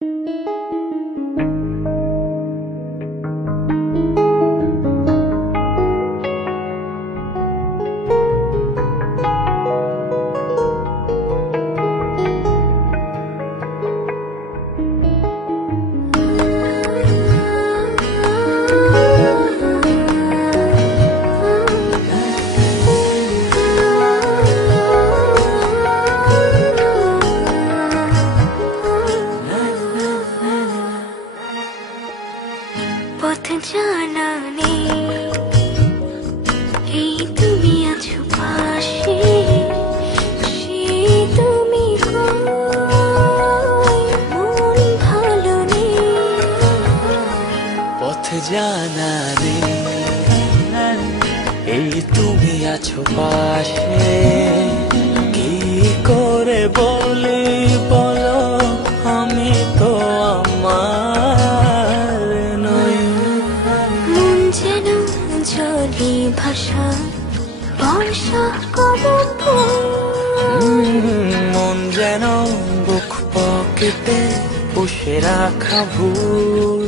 পথ জানা নেই, এই তুমি আছো পাশে, সেই তুমি কই, মন ভালো নেই। পথ জানা নেই, এই তুমি আছো পাশে, কি করে বলি বলো আমি তো আমার নই। মন যেন জলি ভাষা, বর্ষা কবক, মন যেন বুক পকেটে পুষে রাখা ভুল।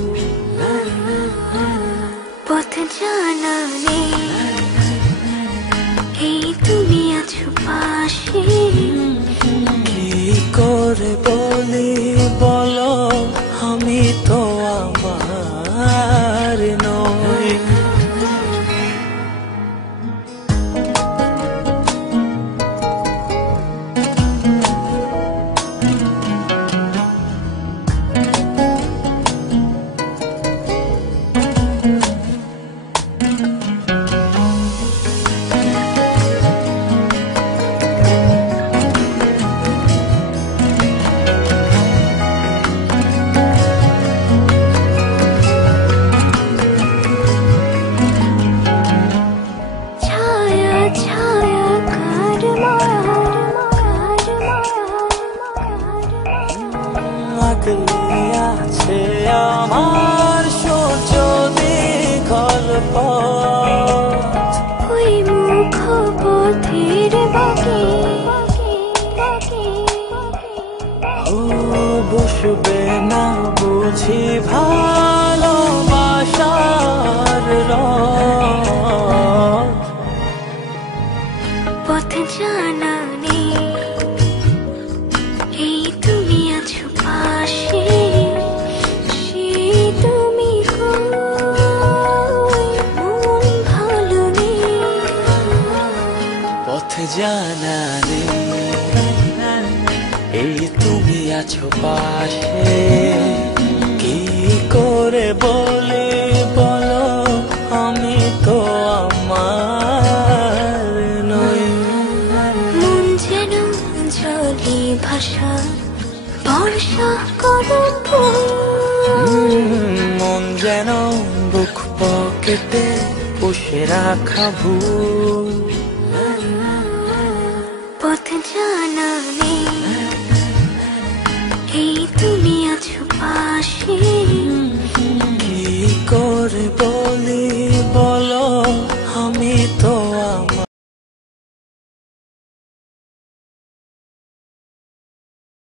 পথ জানা নেই, এই তুমি আছো পাশে, কি করে বলি বলো আমি তো আমার নই। ছায়া ছায়া কার মায়া, আগলে আছে আমার সূর্য দীঘল পথ, ওই মুখ পথের বাকি, ও বসবে না বুঝি ভালোবাসার রথ। পথ জানা নেই, এই তুমি আছো পাশে, সেই তুমি কই, মন ভালো নেই। পথ জানা নেই, এই তুমি আছো পাশে, কি করে বলে বলো আমি তো আমার নই। মন যেন জলি ভাষা, বর্ষা কবক, মন যেন বুক পকেটে পুষে রাখা ভুল। পথ জানা নেই, এই তুমি আছো পাশে।